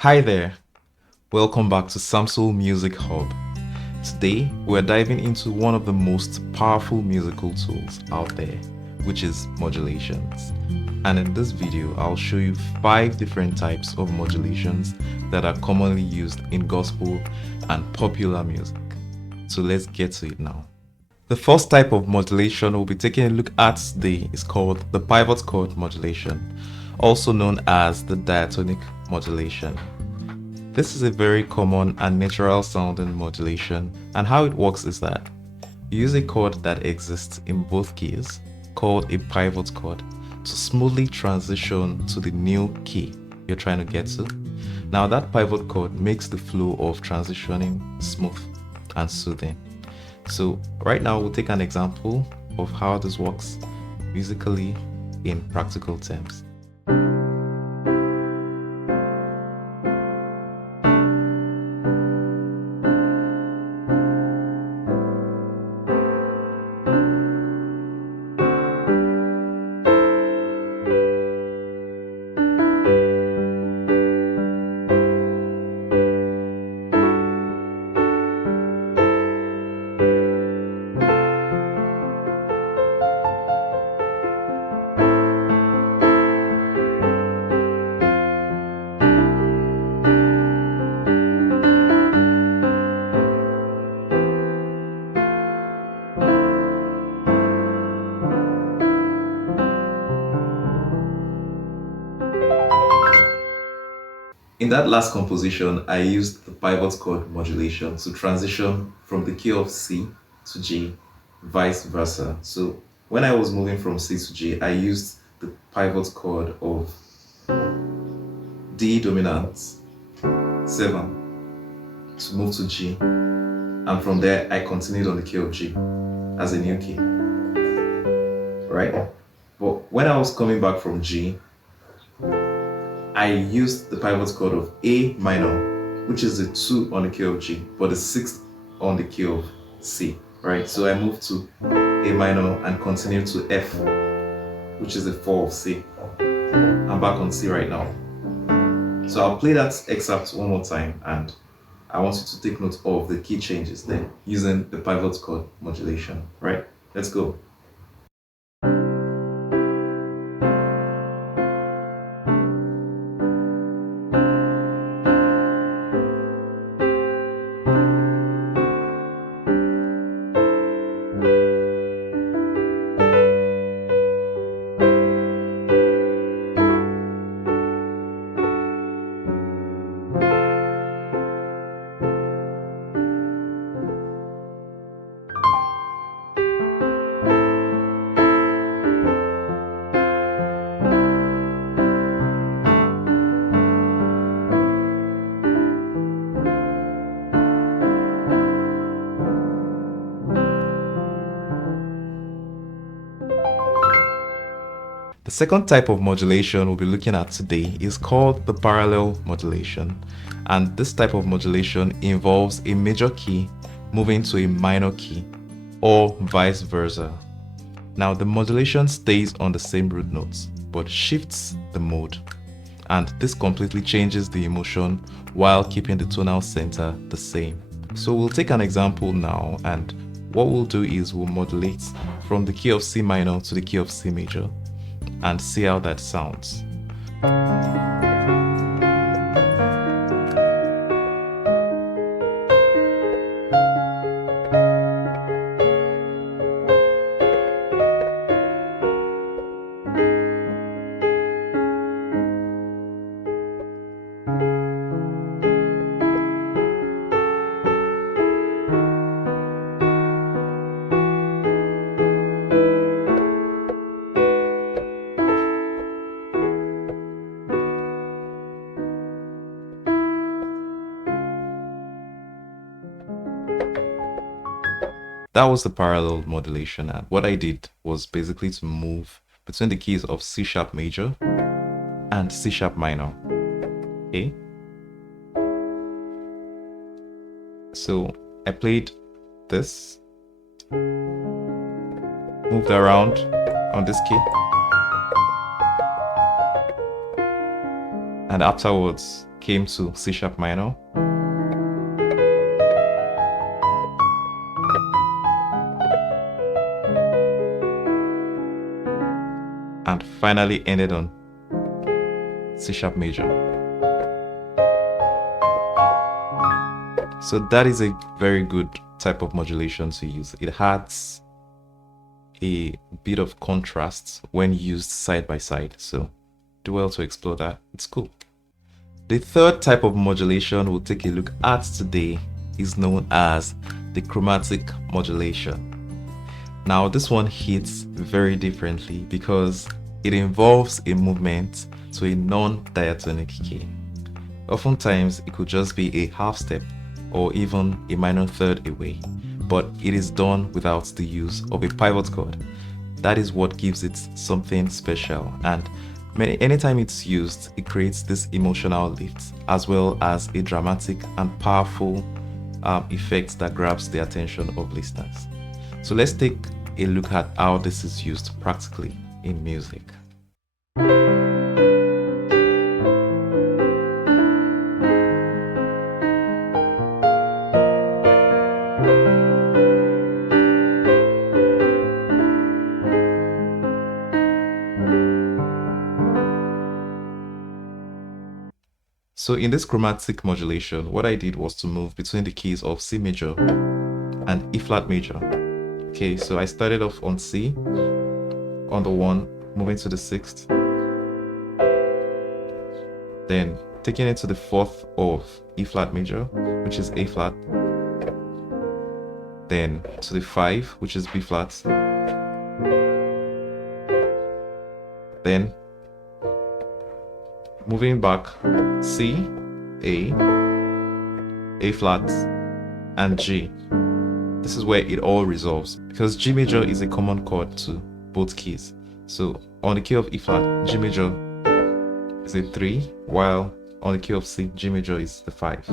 Hi there, welcome back to Samsol Music Hub. Today, we're diving into one of the most powerful musical tools out there, which is modulations. And in this video, I'll show you 5 different types of modulations that are commonly used in gospel and popular music. So let's get to it now. The first type of modulation we'll be taking a look at today is called the pivot chord modulation, also known as the diatonic modulation. This is a very common and natural sounding modulation, and how it works is that you use a chord that exists in both keys, called a pivot chord, to smoothly transition to the new key you're trying to get to. Now that pivot chord makes the flow of transitioning smooth and soothing. So right now we'll take an example of how this works musically in practical terms. In that last composition, I used the pivot chord modulation to transition from the key of C to G, vice versa. So when I was moving from C to G, I used the pivot chord of D dominant 7 to move to G, and from there I continued on the key of G as a new key, right? But when I was coming back from G, I used the pivot chord of A minor, which is the 2 on the key of G, but the 6th on the key of C, right? So I moved to A minor and continued to F, which is the 4 of C. I'm back on C right now. So I'll play that excerpt one more time, and I want you to take note of the key changes there using the pivot chord modulation, right? Let's go. The second type of modulation we'll be looking at today is called the parallel modulation, and this type of modulation involves a major key moving to a minor key or vice versa. Now the modulation stays on the same root notes but shifts the mode, and this completely changes the emotion while keeping the tonal center the same. So we'll take an example now, and what we'll do is we'll modulate from the key of C minor to the key of C major and see how that sounds. That was the parallel modulation, and what I did was basically to move between the keys of C sharp major and C sharp minor. Okay, so I played this, moved around on this key, and afterwards came to C sharp minor, and finally ended on C sharp major. So that is a very good type of modulation to use. It adds a bit of contrast when used side by side. So do well to explore that. It's cool. The third type of modulation we'll take a look at today is known as the chromatic modulation. Now this one hits very differently because it involves a movement to a non-diatonic key. Oftentimes it could just be a half step or even a minor third away, but it is done without the use of a pivot chord. That is what gives it something special, and anytime it's used, it creates this emotional lift as well as a dramatic and powerful effect that grabs the attention of listeners. So let's take a look at how this is used practically in music. So in this chromatic modulation, what I did was to move between the keys of C major and E flat major. Okay, so I started off on C, on the 1, moving to the 6th, then taking it to the 4th of E flat major, which is A flat, then to the 5, which is B flat, then moving back C, A flat, and G. This is where it all resolves because G major is a common chord to both keys. So on the key of E flat, G major is a 3, while on the key of C, G major is the 5.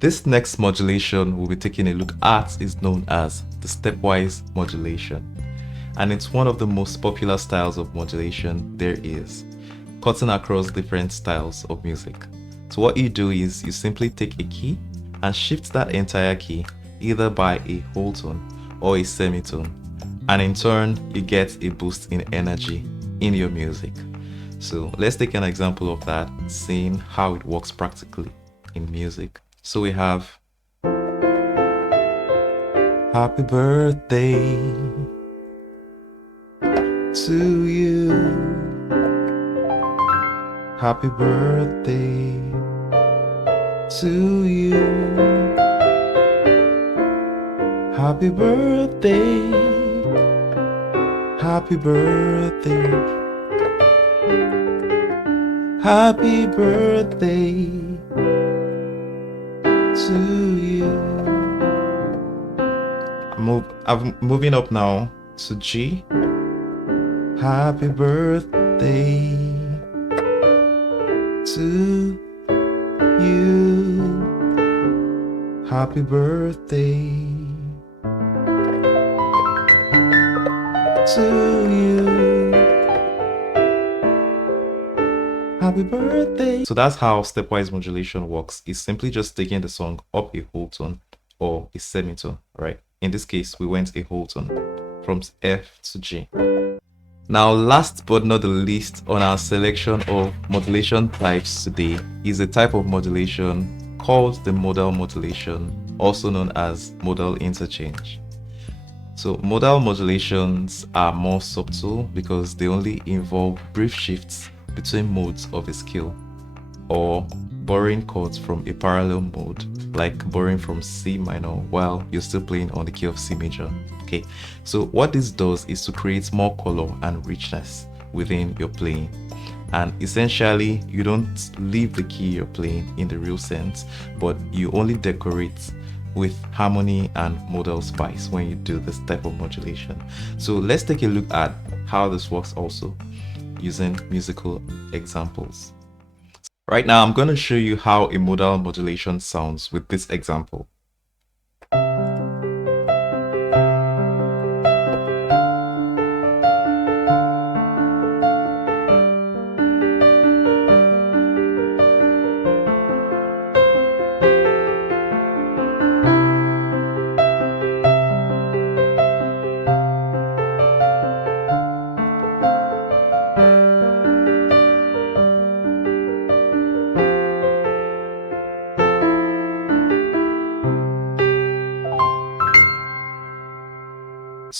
This next modulation we'll be taking a look at is known as the stepwise modulation, and it's one of the most popular styles of modulation there is, cutting across different styles of music. So what you do is you simply take a key and shift that entire key either by a whole tone or a semitone, and in turn you get a boost in energy in your music. So let's take an example of that, seeing how it works practically in music. So we have happy birthday to you, happy birthday to you, happy birthday, happy birthday, happy birthday to you. I'm moving up now to G. Happy birthday to you, happy birthday to you, happy birthday. So that's how stepwise modulation works. It's simply just taking the song up a whole tone or a semitone, right? In this case, we went a whole tone from F to G. Now, last but not the least on our selection of modulation types today is a type of modulation called the modal modulation, also known as modal interchange. So modal modulations are more subtle because they only involve brief shifts between modes of a scale, or borrowing chords from a parallel mode, like borrowing from C minor while you're still playing on the key of C major. Okay, so what this does is to create more color and richness within your playing, and essentially you don't leave the key you're playing in the real sense, but you only decorate with harmony and modal spice when you do this type of modulation. So let's take a look at how this works also using musical examples. Right now, I'm going to show you how a modal modulation sounds with this example.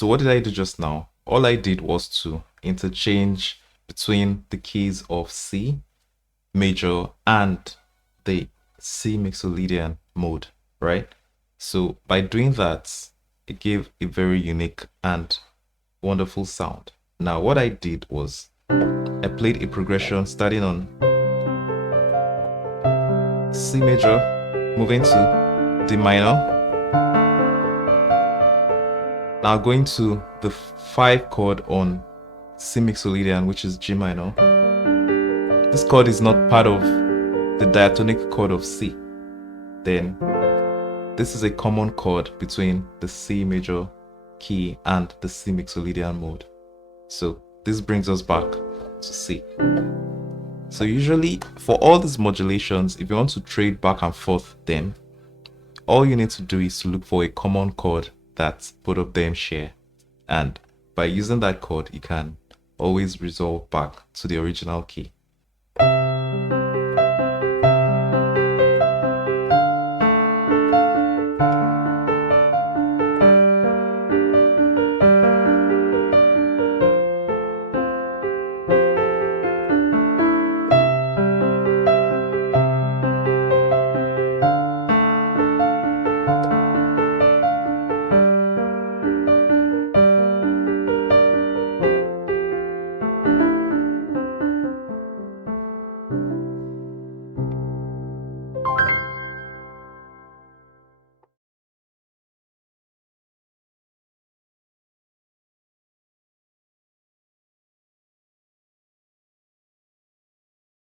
So what did I do just now? All I did was to interchange between the keys of C major and the C mixolydian mode, right? So by doing that, it gave a very unique and wonderful sound. Now what I did was I played a progression starting on C major, moving to D minor, now going to the 5 chord on C mixolydian, which is G minor. This chord is not part of the diatonic chord of C. Then this is a common chord between the C major key and the C mixolydian mode. So this brings us back to C. So usually for all these modulations, if you want to trade back and forth them, all you need to do is to look for a common chord that both of them share. And by using that chord, you can always resolve back to the original key.